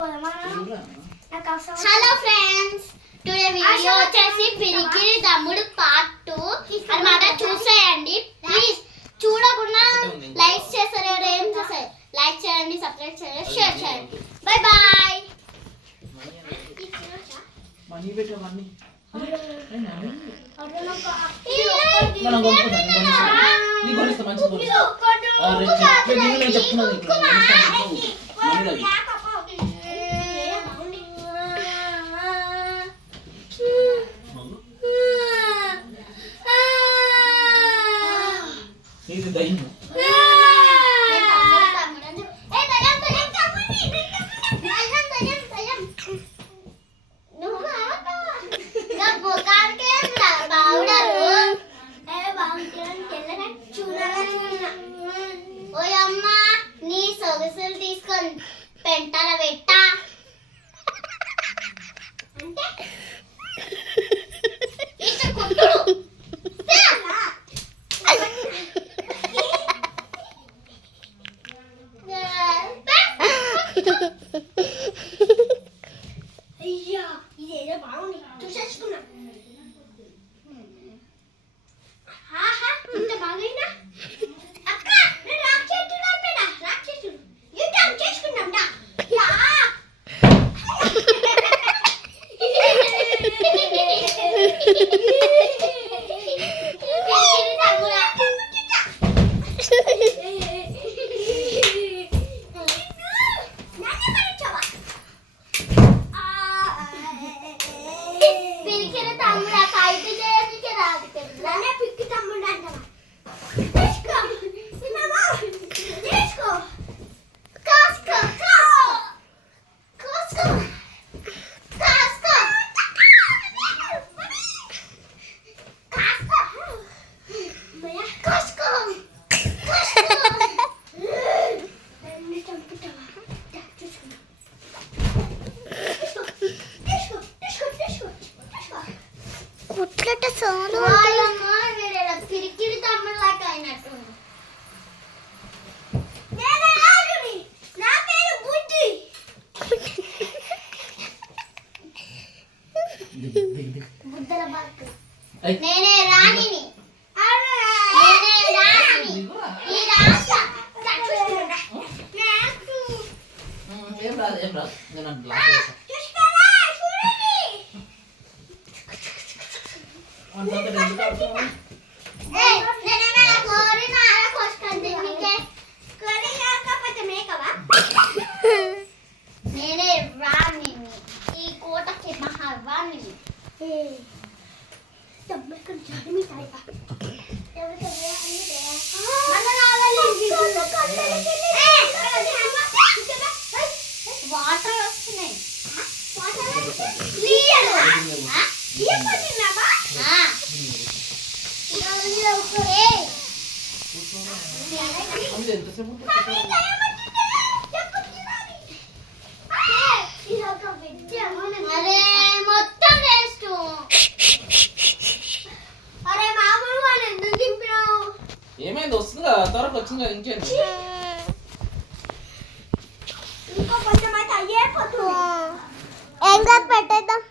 Hello friends, today video వచ్చేసి పిరికిరి తమ్ముడు part 2 అన్నమాట. చూసేయండి ప్లీజ్. చూడకుండా లైక్ చేస్తారు, ఏం చేస్తారు? లైక్ చేయండి, సబ్స్క్రైబ్ చేయండి, షేర్ చేయండి. By by. మనీ పెట్టమని ఇది దయ్యం. ఓయమ్మా, నీ సొగసులు తీసుకొని పెంటల పెట్టా అంటే అయ్యా, ఇదేదో బాగుంది, చూసేసుకున్నా. ఇంత బాగైనా అక్క, నేను రాక్షసుడు అయిపోయినా. రాక్షసుడు యుద్ధం చేసుకున్నాం డా. పిరికిరి తమ్ముళ్ళకి అయినట్టు. నా పేరు బుద్ధి. బుద్ధల బాక్. నేనే రాణిని. ఈ రాష్ట్ర ఏం రాదు నేను గ్లాస్ వేస్తా. నేనే రాణిని, ఈ కోటకి మహారాణిని. వాటర్ వస్తున్నాయి. అరే మొత్తం వేస్ట్. అరే మామూలు వాళ్ళు ఎందుకు దింపినావు? ఏమైంది? వస్తుంది కదా, త్వరగా వచ్చింది కదా, ఇంకేంటి? ఇంకో కొంచెం అయితే అయ్యే పోతుంది. ఏం కాదు, పెట్టేద్దాం.